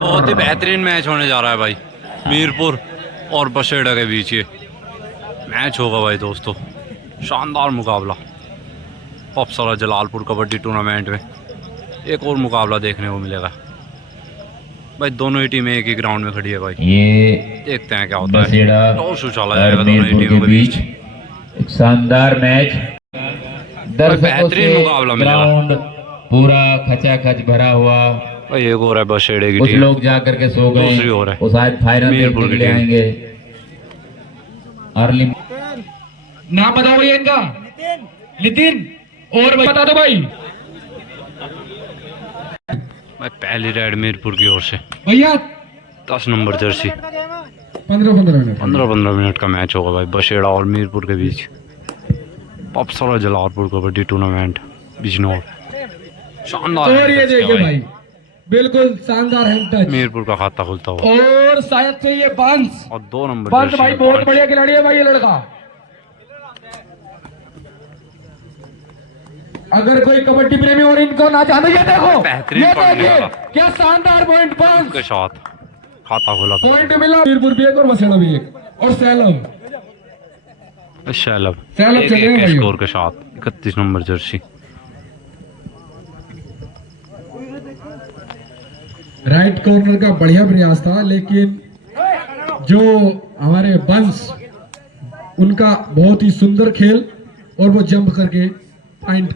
बहुत ही बेहतरीन मैच होने जा रहा है भाई। मीरपुर और बसेड़ा के बीच ये मैच होगा भाई दोस्तों। शानदार मुकाबला पपसरा जलालपुर कबड्डी टूर्नामेंट में एक और मुकाबला देखने को मिलेगा भाई। दोनों ही टीमें एक ही ग्राउंड में खड़ी है भाई। ये देखते हैं क्या होता है। टॉस उछाला जाएगा दोनों ही टीमों के बीच। एक शानदार मैच, दर्शकों से मुकाबला मिलेगा। ग्राउंड पूरा खचाखच भरा हुआ। भाई एक और है बसेड़े की कुछ टीम, लोग जा करके सो गए, दूसरी ओर है वो शायद फाइनल मीरपुर देखने की के लिए टीम। आएंगे। अर्ली नाम बताओ भैया इनका। नितिन। और बता दो भाई। भाई पहली रेड मीरपुर की ओर से भैया 10 नंबर जर्सी। 15-15 मिनट। 15 मिनट का मैच होगा भाई बसेड़ा और मीरपुर के बीच। पपसरा जलालपुर कबड्डी टूर्नामेंट बिजनौर। शानदार और ये हैंड टच देखिए किया भाई, बिल्कुल शानदार हैंड टच। मीरपुर का खाता खुलता हुआ और शायद से ये बंस और 2 नंबर बंस जर्सी भाई में बहुत पांच। बढ़िया खिलाड़ी है भाई ये लड़का। अगर कोई कबड्डी प्रेमी और इनको ना जाने, ये देखो, बेहतरीन ये पॉइंट देखिए निकाला। क्या शानदार पॉइंट। बंस के साथ खाता खुला पॉइंट मिला। मीरपुर भी एक और बसेड़ा भी एक और सैलम शैलब शैलब चले गए भाई। स्कोर के साथ 31 नंबर जर्सी। राइट कॉर्नर का बढ़िया प्रयास था, लेकिन जो हमारे बंस उनका बहुत ही सुंदर खेल और वो जंप करके पॉइंट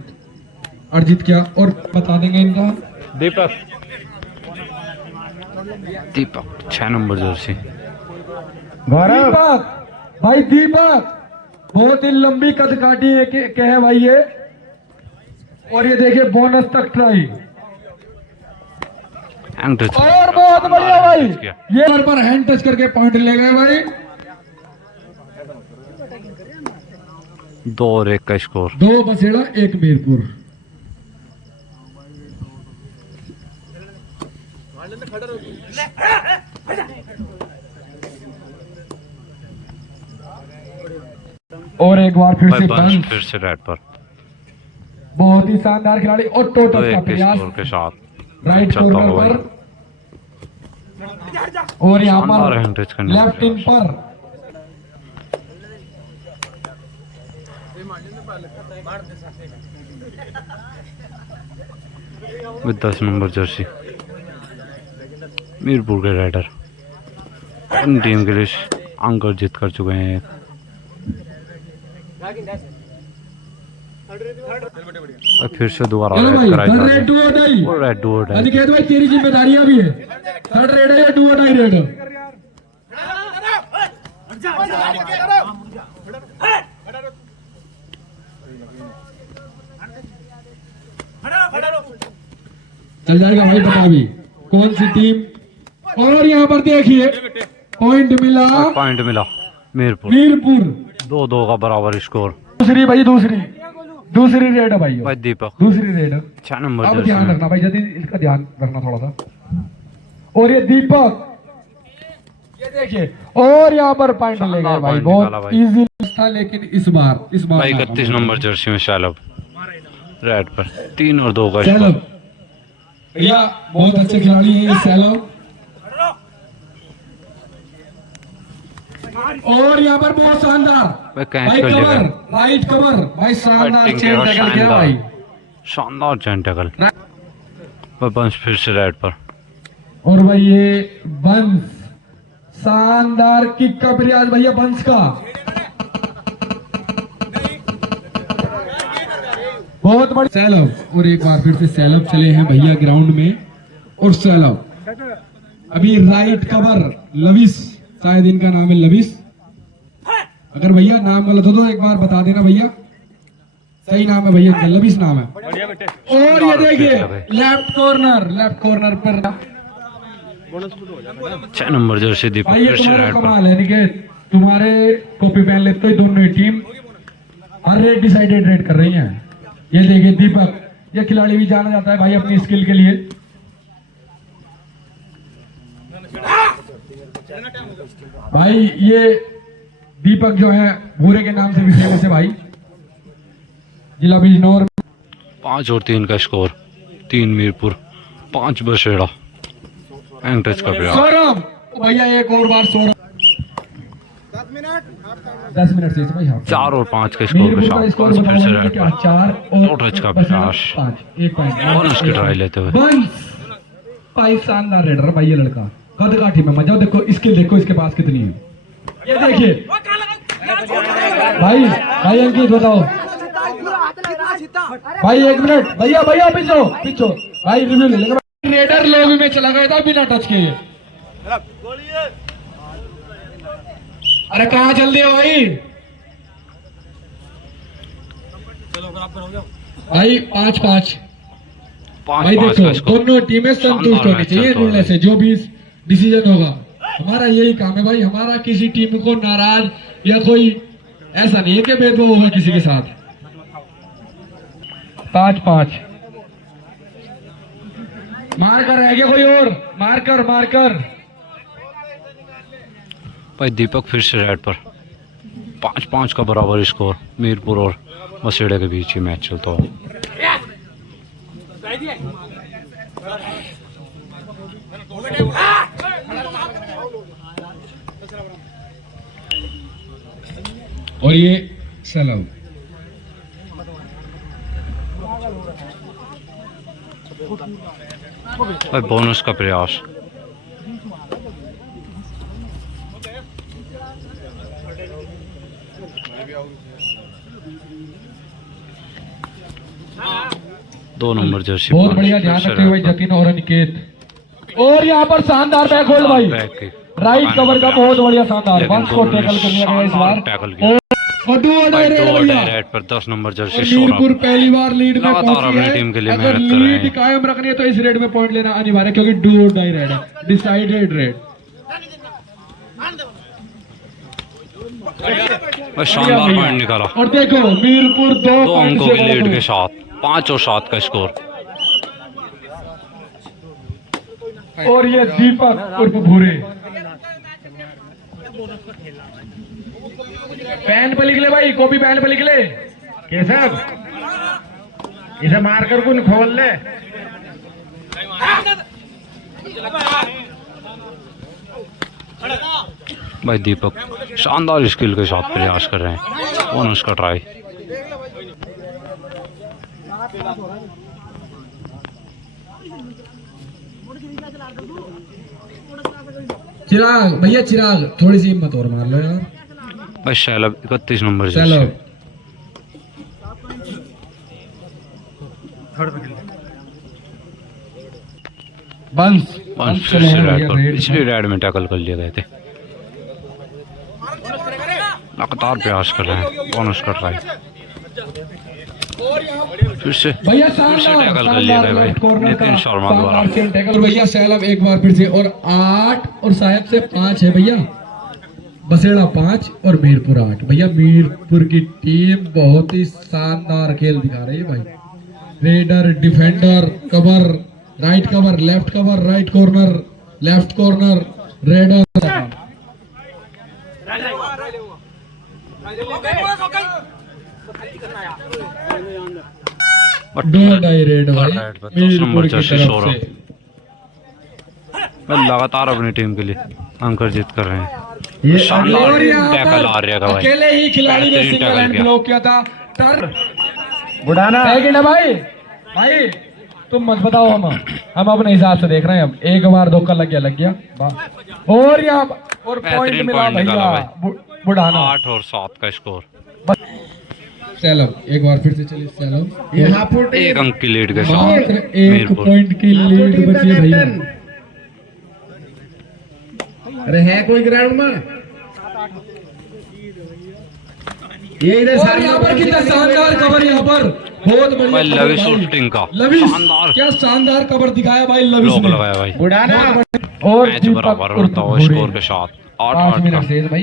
अर्जित किया। और बता देंगे इनका दीपक 6 नंबर जर्सी। दीपक भाई, दीपक बहुत ही लंबी कद काटी है के है भाई ये। और ये देखिए बोनस तक ट्राई हैंड टच और बहुत बढ़िया भाई, टच किया। ये पर हैंड टच करके पॉइंट ले गए भाई। 2 और 1 का स्कोर। 2 बसेड़ा 1 मीरपुर। और एक बार फिर भाई से बंश बंस, फिर से रेड पर बहुत ही शानदार खिलाड़ी और 2 टोटल का 1 के प्रयास स्कोर के साथ राइट चलता कॉर्नर हुआ भाई। पर और यहाँ शानदार पर हैंड टच करने का लेफ्ट इन प्रयास। पर विद 10 नंबर जर्सी मीरपुर के राइडर अपनी टीम के लिए अंक अर्जित कर चुके हैं। और फिर से दोबारा चलो रेड भाई, कराई जा थर्ड रही रेड है। डू और डाई। और रेड डू और डाई। अनिकेत भाई तेरी जिम्मेदारियां भी है। थर्ड रेड है या डू और डाई रेड है? चल जाएगा भाई, पता भी कौन सी टीम। और यहाँ पर देखिए पॉइंट मिला पॉइंट मिला मीरपुर। मीरपुर। 2-2 का बराबर स्कोर। दूसरी भाई, दूसरी रेड है भाई, भाई दीपक दूसरी रेड है। 6 नंबर अब जर्सी ध्यान में। रखना भाई, जल्दी इसका ध्यान रखना थोड़ा सा। और ये दीपक, ये देखिए, और यहाँ पर पॉइंट ले गए शानदार भाई। point निकाला बहुत भाई। इजी था, लेकिन इस बार भाई 31 नंबर जर्सी में शैलब रेड पर 3 और 2 का स्कोर। सैलम भैया बहुत अच्छे खिलाड़ी हैं ये सैलम। और यहाँ पर बहुत शानदार भाई कैच भाई कर कवर, लेगा। राइट कवर भाई, शानदार बैटिंग चेन का टैकल किया भाई। शानदार चैन टैकल। भाई बंश फिर से रेड पर। और भाई ये बंस, शानदार किक का प्रयास भैया बंस का, बहुत बड़ी सैलब। और एक बार फिर से सैलब चले हैं भैया ग्राउंड में। और सैलब अभी राइट कवर लविस, शायद इनका नाम है लविस। अगर भैया नाम गलत हो तो एक बार बता देना भैया। सही नाम है भैया इनका, लविस नाम है। और ये देखिए लेफ्ट कॉर्नर पर 6 नंबर जर्सी दीपक भाई, ये फिर से तुम्हारा रेड पर। कमाल है निकेत, तुम्हारे कॉपी पहन लेते ही दोनों ही टीम हर रेड डिसाइडेड रेड कर रही हैं। ये देखिए दीपक, ये खिलाड़ी भी जाना जाता है भाई अपनी स्किल के लिए। भाई ये दीपक जो है भूरे के नाम से भी फेमस है भाई, जिला बिजनौर। 5 और 3 का स्कोर। 3 मीरपुर 5 बसेड़ा। एंकरेज का प्रयास। सौरभ भैया एक और बार सौरभ 10 मिनट से भाई। हाँ 4 और 5 के स्कोर के साथ स्कोर फिर से रेड पर 4 दो टच का प्रयास। 1 पॉइंट बोनस की ट्राई लेते हुए भाई शानदार रेडर भाई ये लड़का कद काठी में मजा देखो इसके, देखो इसके पास कितनी है ये देखिए भाई। भाई अंकित बताओ भाई 1 मिनट भैया भैया पीछो पीछो भाई रिव्यू ले लेंगे। रेडर लॉबी में चला गया था बिना टच के ये। अरे कहाँ चल दिया भाई? भाई 5-5 भाई देखो दोनों टीमें संतुष्ट होनी चाहिए निर्णय से, जो भी डिसीजन होगा। हमारा यही काम है भाई, हमारा किसी टीम को नाराज या कोई ऐसा नहीं है कि भेदभाव होगा किसी के साथ। 5-5 मारकर रह गया कोई और, मारकर मारकर भाई दीपक फिर से रेड पर 5-5 का बराबर स्कोर। मीरपुर और मसेड़ा के बीच ही मैच चलता हो। और ये सलाम भाई बोनस का प्रयास। दो नंबर जर्सी बहुत बढ़िया, ध्यान रखते हुए जतिन और अनिकेत। और यहाँ पर शानदार बैक होल्ड भाई, राइट कवर का बहुत बढ़िया शानदार वंश को टैकल कर लिया गया इस बार। रेड पर 10 नंबर जर्सी मीरपुर पहली बार लीड में पहुंची है। टीम के लिए अगर मेहनत कर रहे लीड हैं। कायम रखनी है तो इस रेड में पॉइंट लेना अनिवार्य है, क्योंकि डू और डाई रेड है, डिसाइडेड रेड। शानदार पॉइंट निकाला और देखो मीरपुर 2 अंकों की लीड के साथ 5 और 7 का स्कोर। और ये दीपक उर्फ भूरे पैन पे लिख ले भाई, कॉपी पैन पे लिख ले। केशव इसे मारकर कुछ खोल ले। भाई दीपक शानदार स्किल के साथ प्रयास कर रहे हैं। बोनस का ट्राई। चिराग भैया चिराग थोड़ी सी हिम्मत और मार लो यार। भाई शैलब 31 नंबर चलो जर्सी। बंस फिर से रेड पर पिछली रेड में टैकल कर लिए गए थे। लगातार प्रयास कर रहे हैं। बोनस का ट्राई। फिर से टैकल कर लिया गया भाई नितिन शर्मा द्वारा। टैकल भैया सैलम एक बार फिर से। और 8 और शायद से 5 है भैया। बसेड़ा 5 और मीरपुर 8। भैया मीरपुर की टीम बहुत ही शानदार खेल दिखा रही है भाई। Raider, defender, cover, right cover, left cover, right corner, left corner, raider. लगातार अपनी टीम के लिए अंक अर्जित कर रहे हैं। शानदार टैकल आ रहा है भाई। अकेले ही खिलाड़ी ने सिंगल हैंड ब्लॉक किया था। बुढ़ाना है भाई। भाई तुम मत बताओ, हम अपने हिसाब से देख रहे हैं। अब एक बार धोखा लग गया। और यहाँ और पॉइंट मिला भैया बुढ़ाना। 8 और 7 का स्कोर। सैलम एक बार फिर से चलिए सैलम। 1 अंक की लीड के साथ 1 पॉइंट की लीड बची है भैया। अरे है कोई ग्राउंड में? ये इधर यहाँ पर कितना शानदार कवर, यहाँ पर बहुत बढ़िया लविस शूटिंग का शानदार क्या शानदार कवर दिखाया भाई लविस ने। लगाया भाई। बुढ़ाना और मैच बराबर होता है स्कोर के साथ। 5 मिनट से भाई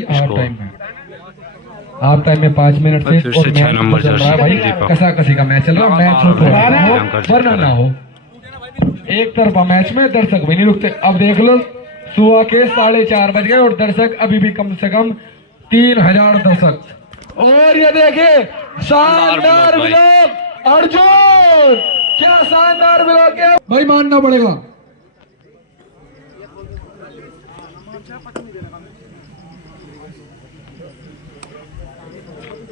हाफ टाइम में 5 मिनट से। फिर से 6 नंबर भाई कसा कसी का मैच चल रहा है। मैच वरना ना हो एक तरफा मैच में दर्शक भी नहीं रुकते। अब देख लो सुबह के 4:30 बज गए और दर्शक अभी भी कम से कम 3000 दर्शक। और ये देखिए शानदार ब्लॉक अर्जुन, क्या शानदार ब्लॉक है भाई, मानना पड़ेगा।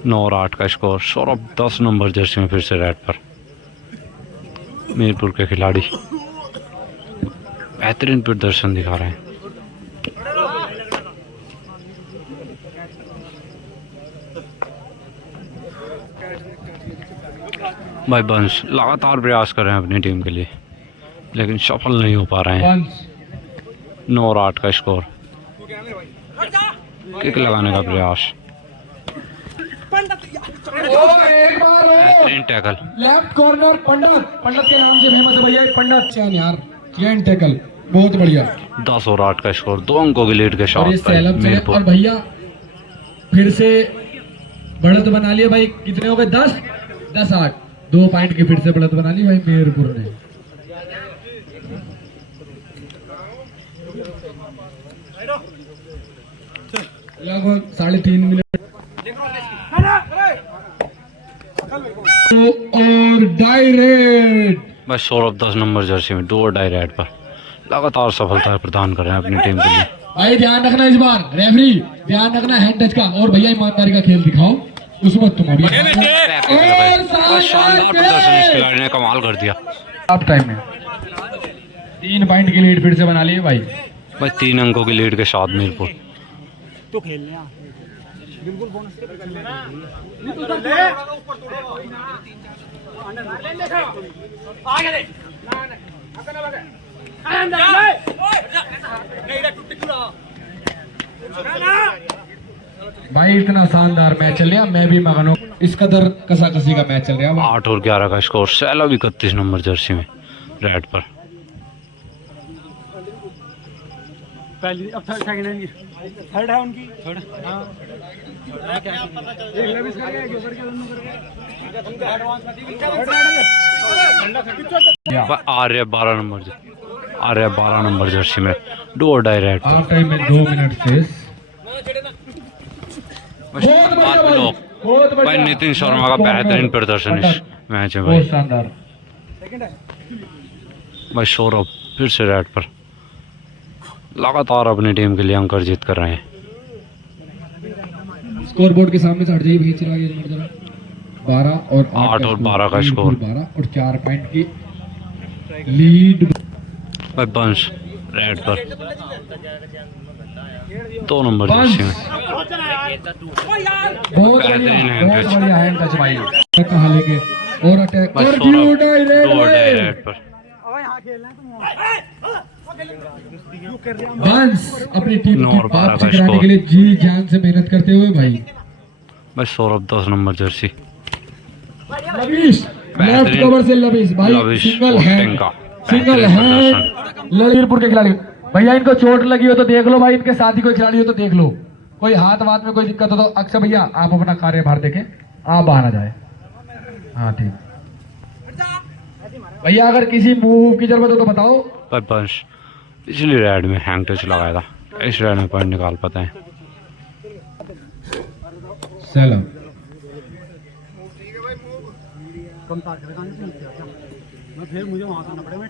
नौ और 8 का स्कोर। सौरभ 10 नंबर जर्सी में फिर से रेड पर। मीरपुर के खिलाड़ी बेहतरीन प्रदर्शन दिखा रहे हैं। भाई बंश लगातार प्रयास कर रहे हैं अपनी टीम के लिए, लेकिन सफल नहीं हो पा रहे हैं। 9 और 8 का स्कोर। किक लगाने का प्रयास। बेहतरीन टैकल। लेफ्ट कॉर्नर पंडित के नाम से फेमस है भैया पंडित चांद यार। क्लीन टैकल बहुत बढ़िया। 10 और 8 का स्कोर। 2 अंकों की लीड के और ये साथ सैलब चले मीरपुर। और भैया फिर से बढ़त बना लिया भाई। कितने हो गए? 10-8। 2 पॉइंट की फिर से बढ़त बना ली भाई मीरपुर ने। लगभग 3.5 मिनट और डायरेक्ट। बस सौरभ 10 नंबर जर्सी में 2 और डाई रेड पर लगातार सफलता प्रदान कर रहे हैं अपनी टीम के लिए। भाई ध्यान रखना इस बार रेफरी, ध्यान रखना हैंड टच का। और भैया ईमानदारी का खेल दिखाओ, उसमें तुम अभी बस शानदार प्रदर्शन इस खिलाड़ी ने कमाल कर दिया। हाफ टाइम में 3 पॉइंट की लीड फिर से बना ली भाई। बस 3 अंकों की लीड के साथ मीरपुर। तो खेलने बिल्कुल बोनस भाई इतना शानदार मैच चल रहा, मैं भी मगन हूँ। इस कदर कसा-कसी का मैच चल रहा है। 8 और 11 का स्कोर। सैलव 31 नंबर जर्सी में रेड पर। पहली अब सेकंड है, थर्ड है उनकी। थर्ड आर्य 12 नंबर जर्सी में 2 और डाई रेड पर। हाफ टाइम में 2 मिनट शेष। भाई नितिन शर्मा का बेहतरीन प्रदर्शन इस मैच में भाई। बहुत शानदार। भाई सौरभ फिर से रेड पर लगातार अपनी टीम के लिए अंक अर्जित कर रहे हैं। स्कोर बोर्ड के सामने से हट जाइए भैया, चिराग ये नंबर जरा। 12 और 8 और 12 का स्कोर। 12 और 4 पॉइंट की लीड। भाई बंश रेड पर 2 नंबर जर्सी में। बहुत बेहतरीन हैंड टच। बढ़िया हैंड टच भाई। कहाँ लेके और अटैक भाई और सौरभ 2 और डाई डायरेक्ट रेड पर। बंस अपनी टीम 9 की और 12 वापसी का कराने स्कोर। के लिए जी जान से मेहनत करते हुए भाई। भाई Saurabh 10 number Jersey. Lavish left बेहतरीन कवर से लविश भाई लविश सिंगल पोस्टिंग हैंड का सिंगल बेहतरीन हैंड ललितपुर के खिलाड़ी। भैया इनको चोट लगी हो तो देख लो भाई, इनके साथी कोई खिलाड़ी हो तो देख लो। कोई हाथ वाथ में कोई दिक्कत हो तो अक्सर भैया आप अपना कार्यभार देखें, आप बाहर आ जाए। हाँ ठीक भैया, अगर किसी मूव की जरूरत हो तो बताओ। भाई बंश पिछली रेड में हैंग टच लगाया था, इस रेड में पॉइंट निकाल पाते हैं। सलाम कम तार करेगा मैं फिर मुझे वहां आना पड़ेगा। मैं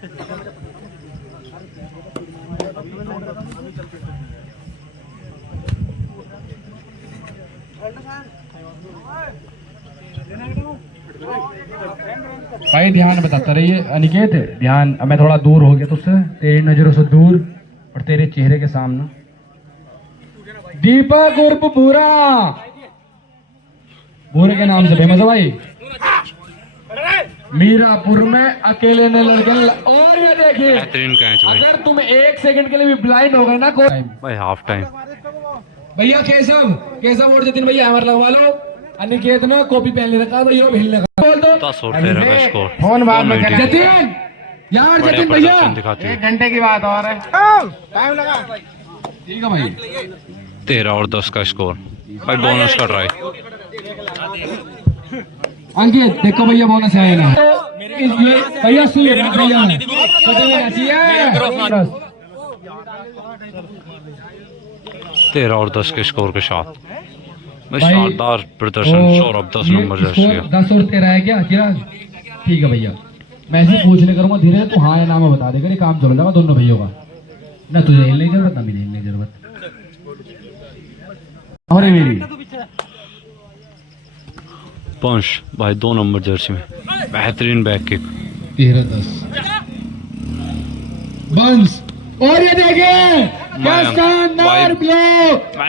भाई ध्यान बताता रहिए अनिकेत, ध्यान। अब मैं थोड़ा दूर हो गया तुझसे, तेरी नजरों से दूर और तेरे चेहरे के सामने। दीपक उर्फ भूरा, भूरे के नाम से फेमस है भाई। मीरापुर में अकेले ने लड़के और ये देखिए, बेहतरीन कैच भाई। अगर तुम 1 सेकंड के लिए भी ब्लाइंड हो गए ना कोई। भाई हाफ टाइम। भैया केशव और जतिन भैया हैमर लगवा लो। अनिकेत ने कॉपी पेन ले रखा, भैया हिलने का बोल दो। 10 और 13 का स्कोर। फोन बाद में दोनों करें। टीम जतिन यार, बढ़िया जतिन भैया प्रदर्शन दिखाती है। 1 घंटे की बात और है। टाइम लगा। ठीक है भाई। 13 और 10 का स्कोर। भाई बोनस का ट्राई। अंकित देखो भैया बोनस है ना भैया, सुनिए भैया 13 और 10 के स्कोर के साथ भाई भाई, शानदार प्रदर्शन। सौरभ 10 नंबर जर्सी का। 10 और 13 है क्या चिराग? ठीक है भैया, मैं ऐसे पूछने करूंगा धीरे, तू हाँ या ना में बता देगा, ये काम चल जाएगा दोनों भैयों का। ना तुझे हिलने की जरूरत ना मुझे हिलने की जरूरत। और मेरी पंच भाई 2 नंबर जर्सी में बेहतरीन बैक किक। 13-10 बंस। और ये देखिए क्या शानदार ब्लो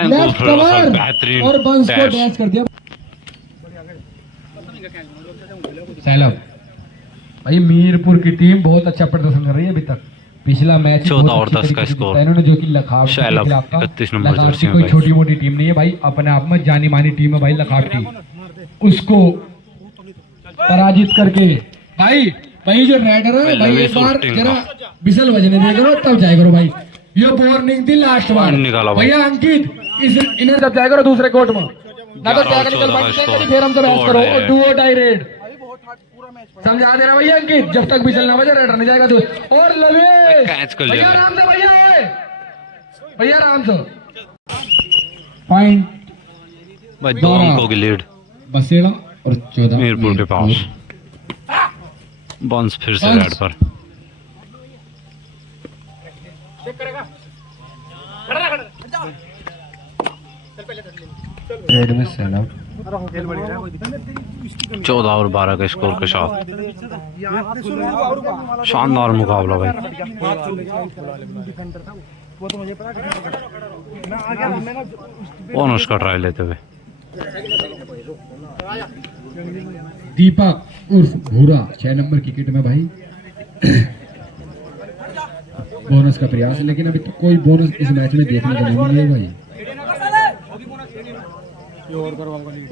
लेफ्ट कवर बेहतरीन और बंस को डैश। डैश कर दिया। सैलम भाई मीरपुर की टीम बहुत अच्छा प्रदर्शन कर रही है अभी तक। पिछला मैच 14 और 10 का स्कोर। इन्होंने जो कि लखावटी के शैलम, खिलाफ था। 31 नंबर लखावटी जर्सी में कोई भाई। छोटी मोटी टीम नहीं है भाई, अपने आप में जानी मानी टीम है भाई लखावटी। उसको पराजित करके भाई जो रेडर है भाई एक बार जरा बिसल बजने दे करो तब जाए करो भाई। ये वार्निंग थी लास्ट बार निकाला भाई। भैया अंकित इन्हें तब जाए करो दूसरे कोर्ट में, ना तो टेक्निकल बात फिर हमसे बहस करो और डू और डाई रेड। समझा दे रहा भैया अंकित, जब तक बिसल ना बजे रेडर नहीं जाएगा तू। और लवे कैच कर भैया लिया आराम से भैया आराम से। पॉइंट भाई 2 अंकों की लीड बसेड़ा और 14 मीरपुर के पास। बंस फिर से रेड पर। रेड में सेल आउट। 14 और 12 के स्कोर के साथ शानदार मुकाबला भाई। बोनस का ट्राई लेते हुए दीपक उर्फ भूरा 6 नंबर की किट में भाई बोनस का प्रयास है, लेकिन अभी तक कोई बोनस इस मैच में देखने को नहीं मिली है भाई।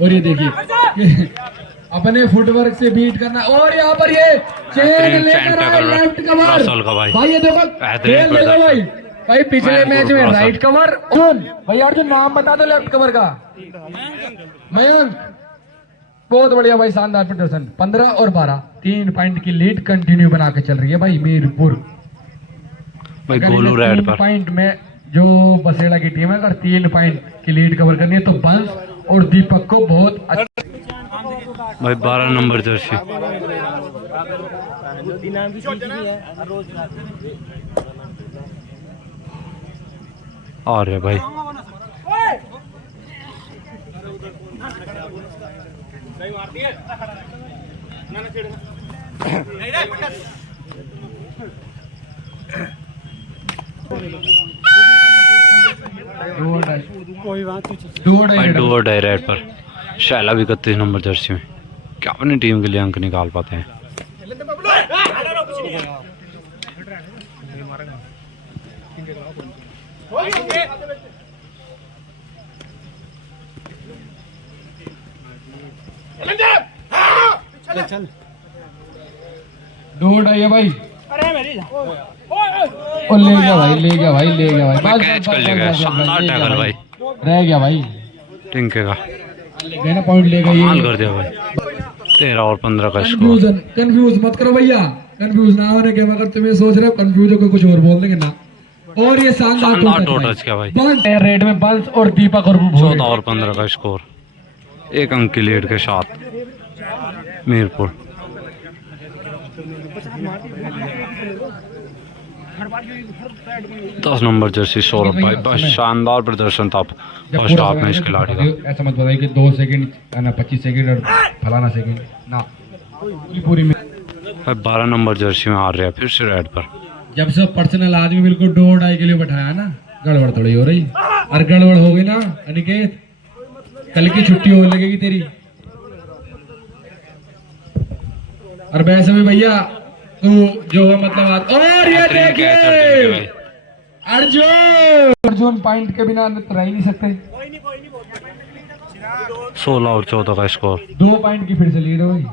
और ये देखिए अपने फुटवर्क से बीट करना और यहाँ पर ये चेन लेकर आए लेफ्ट कवर रसल का भाई। भाई ये देखो बेहतरीन खेल देखो भाई भाई पिछले मैच में रसल। राइट कवर भाई यार जो नाम बता दो लेफ्ट कवर का मयंक। बहुत बढ़िया भाई, शानदार प्रदर्शन। 15 और 12 3 पॉइंट की लीड कंटिन्यू बना के चल रही है भाई मीरपुर भाई गोलू रेड पर। पॉइंट में जो बसेड़ा की टीम है अगर 3 पॉइंट की लीड कवर करनी है तो बंस और दीपक को बहुत अच्छा। भाई 12 नंबर जर्सी और है भाई। भाई डू और डाई रेड पर। शैला भी 31 नंबर जर्सी में। क्या अपनी टीम के लिए अंक निकाल पाते हैं। डोड है भाई और ले गया भाई भाई कैच कर लिया गया। शानदार टैकल भाई रह गया भाई टिंके का। ना पॉइंट ले गई। कमाल कर दिया भाई। 13 और 15 का स्कोर। कंफ्यूज मत करो भैया, कंफ्यूज ना होने के अगर तुम्हें सोच रहे हो कंफ्यूज हो कुछ और बोल देंगे ना। और ये शानदार टोटच क्या भाई। रेड में बंस और दीपक और 14 और 15 का स्कोर। 1 अंक की लीड के साथ मीरपुर। दस नंबर जर्सी सौरभ भाई। बस शानदार प्रदर्शन था फर्स्ट हाफ में इस खिलाड़ी का। ऐसा मत बताइए कि 2 सेकंड ना 25 सेकंड और फलाना सेकंड ना पूरी में। भाई 12 नंबर जर्सी में आ रहा है फिर से रेड पर। जब सब पर्सनल आदमी बिल्कुल 2-2.5 के लिए बैठाया ना, गड़बड़ थोड़ी हो रही। और गड़बड़ हो गई ना अनिकेत, कल की छुट्टी हो लगेगी तेरी। और वैसे भी भैया तू जो है मतलब और ये देखिए अर्जुन पॉइंट के बिना तो रह ही नहीं सकते। 16 और 14 का स्कोर। 2 पॉइंट की फिर से लीड हो गई।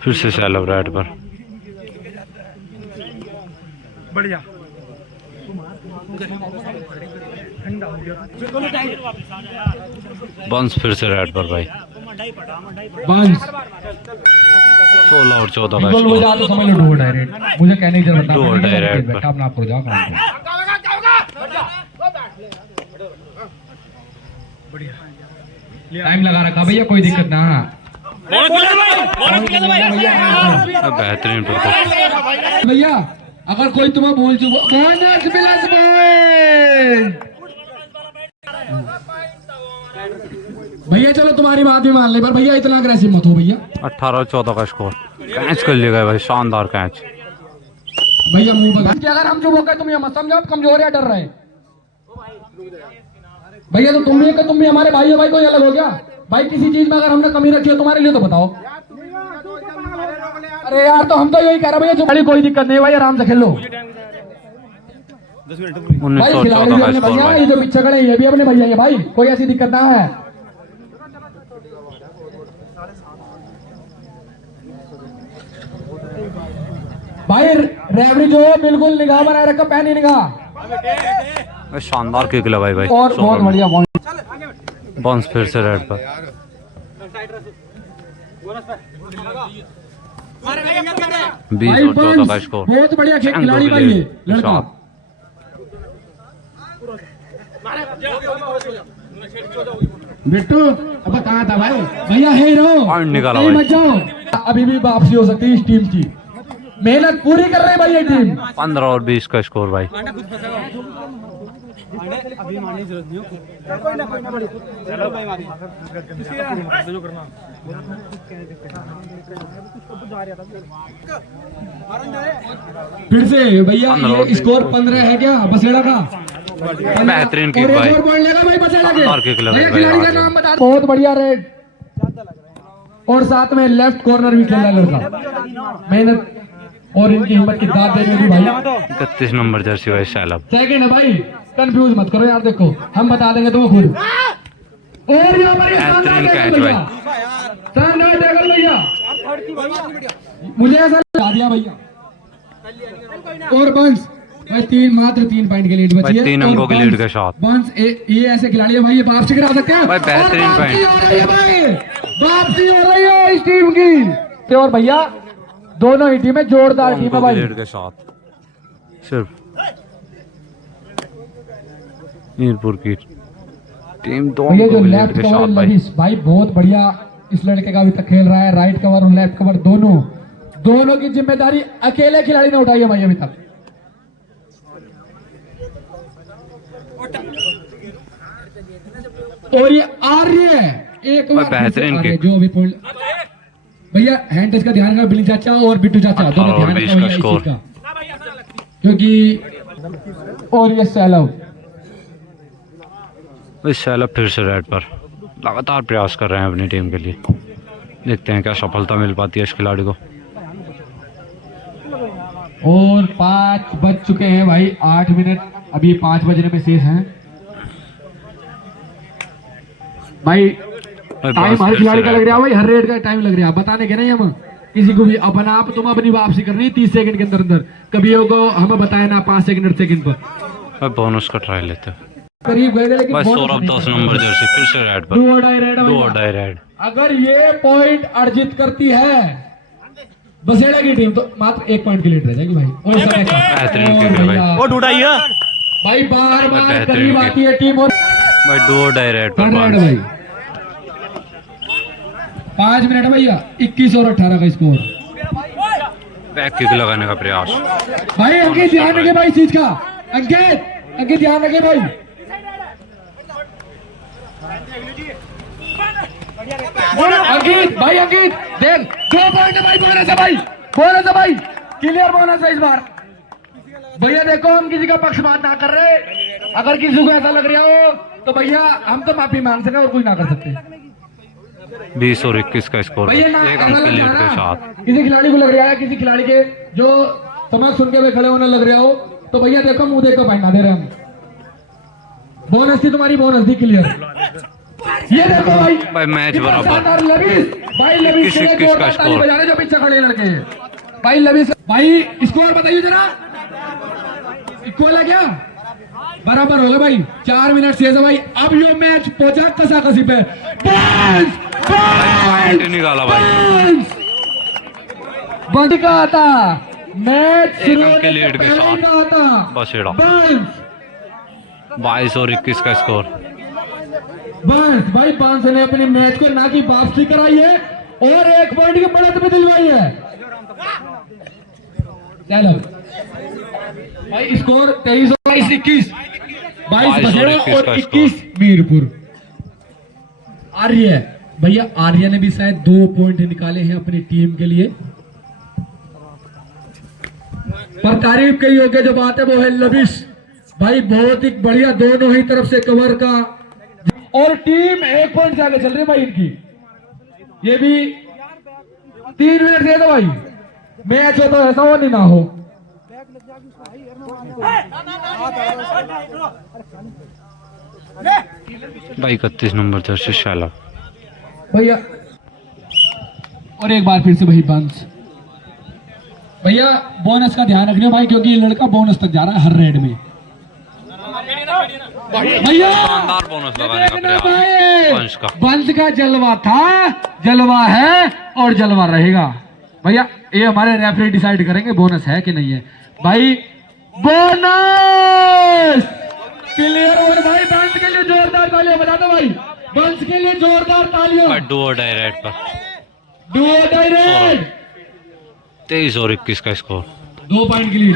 फिर से सैलव रेड पर। बढ़िया बंस फिर से रेड पर भाई। बंस 16 और 14 का मुझे स्कोर। तो समझ लो डू डायरेक्ट, मुझे कहने की जरूरत डू और डायरेक्ट पर। अपना आप जाओ काम टाइम लगा रखा भैया, कोई दिक्कत ना। बेहतरीन प्रदर्शन भैया अगर कोई तुम्हें भूल चुका बोनस प्लस पॉइंट। भैया चलो तुम्हारी बात भी मान ले, पर भैया इतना अग्रेसिव मत हो भैया। 18-14 का स्कोर। कैच कर लिया गया भाई, शानदार कैच। भैया मुंह बता कि अगर हम चुप हो गए तुम ये मत समझो आप कमजोर या डर रहे हैं। भैया तो तुम भी हमारे भाई हो भाई, कोई अलग हो गया भाई? किसी चीज में अगर हमने कमी रखी है तुम्हारे लिए तो बताओ। अरे यार तो हम तो यही कह रहे भैया, जो कोई दिक्कत नहीं भाई, आराम से खेल लो भाई। 1914 खिलाड़ी भी का अपने स्कोर भैया, भाई। ये जो पीछे खड़े हैं ये भी अपने भैया है भाई, कोई ऐसी दिक्कत ना है। भाई रेफरी जो है बिल्कुल निगाह बनाए रखा, पैनी निगाह। शानदार किक लगाई भाई। और बहुत बढ़िया बाउंस फिर से रेड पर। 20 और 14 का स्कोर। बहुत बढ़िया खिलाड़ी भाई ये लड़का। बिट्टू अब कहाँ था भाई? भैया है रहो, पॉइंट निकाला नहीं भाई। मत जाओ, अभी भी वापसी हो सकती है इस टीम की। मेहनत पूरी कर रहे हैं भाई ये टीम। 15 और 20 का स्कोर भाई। अभी मारने की जरूरत नहीं हो, कोई ना चलो भाई मारी जो करना। फिर से भैया ये स्कोर 15 है क्या बसेड़ा का? बेहतरीन किक भाई। और पॉइंट लेगा भाई बसेड़ा के। शानदार किक लगाई भाई। खिलाड़ी का नाम बता। बहुत बढ़िया रेड, और साथ में लेफ्ट कॉर्नर भी खेल रहा है लड़का। मेहनत और इनकी हिम्मत की दाद देने भी भाई। 31 नंबर जर्सी भाई सैलब। सेकंड है भाई, कंफ्यूज मत करो यार, देखो हम बता देंगे तुम्हें खुद। और यहाँ पर बेहतरीन कैच भाई। शानदार टैकल भैया, मुझे ऐसा लगा दिया भैया। और बंस भाई मात्र 3 पॉइंट के लीड बची भाई है। 3 अंकों की लीड के साथ। बंस ये ऐसे खिलाड़ी है भाई, ये वापसी करा सकते हैं भाई बेहतरीन और वापसी पॉइंट। हो रही है भाई, वापसी हो रही है इस टीम की। और भैया दोनों ही टीमें जोरदार टीम है भाई। लीड के साथ सिर्फ मीरपुर की टीम 2 ये जो अंकों की लीड लेफ्ट के कवर साथ भाई। लविस भाई बहुत बढ़िया इस लड़के का अभी तक खेल रहा है। राइट कवर और लेफ्ट कवर दोनों की जिम्मेदारी अकेले खिलाड़ी ने उठाई है भाई अभी तक। और ये आर्य है एक बार बेहतरीन फिर से किक। जो भी पॉइंट भैया हैंड टच का ध्यान रखा, बिली चाचा और बिट्टू चाचा दोनों 18 और ध्यान 20 रखा का भैया इस स्कोर। चीज का, क्योंकि और ये सैलव भाई सैलब फिर से रेड पर लगातार प्रयास कर रहे हैं अपनी टीम के लिए। देखते हैं क्या सफलता मिल पाती है इस खिलाड़ी को। और 5 बज चुके हैं भाई, 8 मिनट अभी 5 बजने में शेष हैं भाई। टाइम हर खिलाड़ी का लग रहा है भाई, हर रेड का टाइम लग रहा है, बताने के नहीं हम किसी को भी। अपना आप तुम अपनी वापसी करनी 30 सेकंड के अंदर अंदर, कभी होगा हमें बताया ना 5 सेकंड 8 सेकंड पर। भाई बोनस का ट्राई लेते हैं करीब गए थे लेकिन भाई। bonus सौरभ नहीं 10 मिला। नंबर जर्सी फिर से रेड पर। Do or die रेड है दो भैया। Dye red. अगर ये पॉइंट अर्जित करती है बसेड़ा की टीम तो मात्र 1 पॉइंट की लीड रह जाएगी भाई। और समय का बेहतरीन और किक है भाई। भैया, वो ढूंढाई है भाई बार बार बेहतरीन करीब किक। आती है टीम और भाई दो डाई रेड पर रेड बाउंस। भाई। 5 मिनट भैया, 21 और 18 का स्कोर। बैक किक लगाने का प्रयास। भाई अंकित ध्यान रखे भाई इस चीज का, अंकित ध्यान रखे भाई। अंकित देख 2 पॉइंट है भाई, बोनस है भाई, क्लियर बोनस है इस बार। भैया देखो हम किसी का पक्षपात ना कर रहे, अगर किसी को ऐसा लग रहा हो तो भैया हम तो माफी मांग सके और कुछ ना कर सकते। 20 और 21 का स्कोर। भैया ना 1 अंक की लीड के साथ। किसी खिलाड़ी को लग रहा है, किसी खिलाड़ी के जो समझ सुन के हुए खड़े होने लग रहा हो तो भैया देखो मुंह देखो भाई ना दे रहे हम। बोनस थी तुम्हारी, बोनस थी क्लियर। ये देखो भाई मैच बराबर। लविस भाई, लविस 21 का स्कोर। बजा रहे जो पीछे खड़े लड़के भाई। लविस भाई स्कोर बताइए जरा, इक्वल है क्या? बराबर होगा भाई। 4 मिनट शेष है भाई। अब ये मैच पहुंचा कसाकसी पे। पॉइंट निकाला भाई। बंद का आता मैच 1 अंक की लीड के साथ बसेड़ा। बस 22 और 21 का स्कोर। भाई 5 ने अपनी मैच को ना की वापसी कराई है और 1 पॉइंट की बढ़त भी दिलवाई है। चलो भाई स्कोर 23-21, 22 बसेड़ा 22-21 और का 21 मीरपुर। आर्य भैया, आर्य ने भी शायद 2 पॉइंट निकाले हैं अपनी टीम के लिए। पर तारीफ के योग्य जो बात है वो है लविश भाई, बहुत ही बढ़िया दोनों ही तरफ से कवर का, और टीम 1 पॉइंट से आगे चल रही है भाई इनकी। ये भी 3 मिनट दे दो भाई, मैच हो तो ऐसा हो नहीं ना हो। भाई 31 नंबर जर्सी शैलव भैया, और एक बार फिर से भाई बंस भैया, बोनस का ध्यान रखना भाई, क्योंकि ये लड़का बोनस तक जा रहा है हर रेड में भैया। शानदार बोनस लगाने का देखना प्रयास वंश का। बंस का जलवा था, जलवा है और जलवा रहेगा भैया। ये हमारे रेफरी डिसाइड करेंगे बोनस है कि नहीं है भाई। बोनस क्लियर हो गया भाई, बंस के लिए जोरदार तालियां बजा दो भाई, बंस के लिए जोरदार तालियां। डुओ डायरेक्ट पर डुओ डायरेक्ट 23 और 21 का स्कोर। 2 पॉइंट के लिए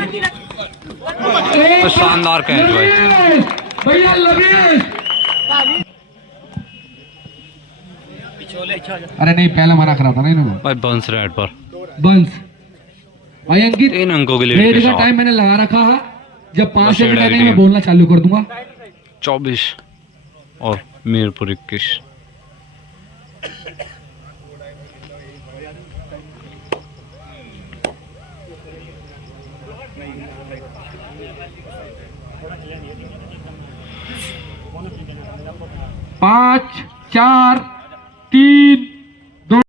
तो शानदार कैच भाई। भैया लविश, अरे नहीं पहला मना करा था ना इन्होंने भाई बंस रेड पर बंस। भाई अंकित 3 अंकों के लिए रेड का टाइम मैंने लगा रखा है, जब 5 सेकंड आएंगे मैं बोलना चालू कर दूंगा। 24 और मीरपुर 21। पाँच 4 3 2।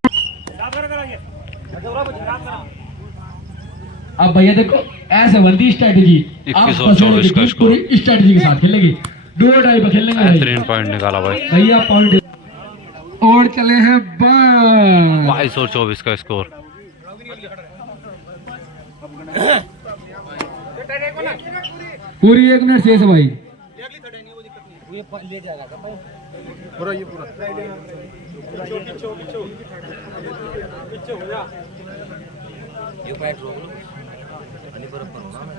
अब भैया देखो ऐसे बनती स्ट्रेटेजी, 21 और 24 का स्कोर। पूरी स्ट्रेटेजी के साथ खेलेंगे, 2 टाइप पर खेलेंगे भाई। 3 पॉइंट निकाला भाई। भैया पॉइंट और चले हैं बस। 22 और 24 का स्कोर। पूरी 1 मिनट शेष है भाई।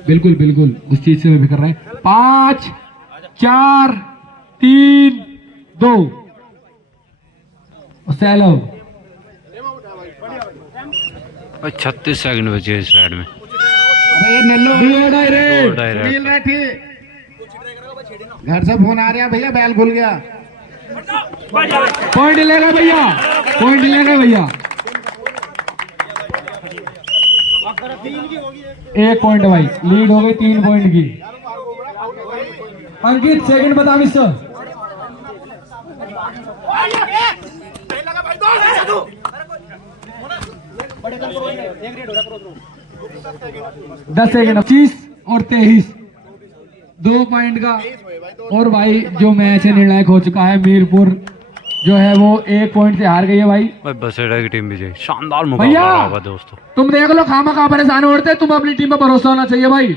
बिल्कुल बिल्कुल उस चीज से मैं भी कर रहा है। 5 4 3 2 सैलव। भाई 36 सेकंड बचे इस राइड में। Duo direct. डायरेक्ट घर से फोन आ रहा है भैया, बैल खुल गया। पॉइंट लेगा भैया, पॉइंट लेगा भैया। 1 पॉइंट भाई, लीड हो गई 3 पॉइंट की। अंकित सेकंड बता मिस्टर। 10 सेकंड 25 और 23, 2 पॉइंट का। और भाई जो मैच है निर्णायक हो चुका है, मीरपुर जो है वो 1 पॉइंट से हार गई है भाई। बसेड़ा की टीम भी जाए, शानदार मुकाबला रहा होगा दोस्तों। तुम देख लो खामा खा परेशान होते, तुम अपनी टीम पर भरोसा होना चाहिए भाई।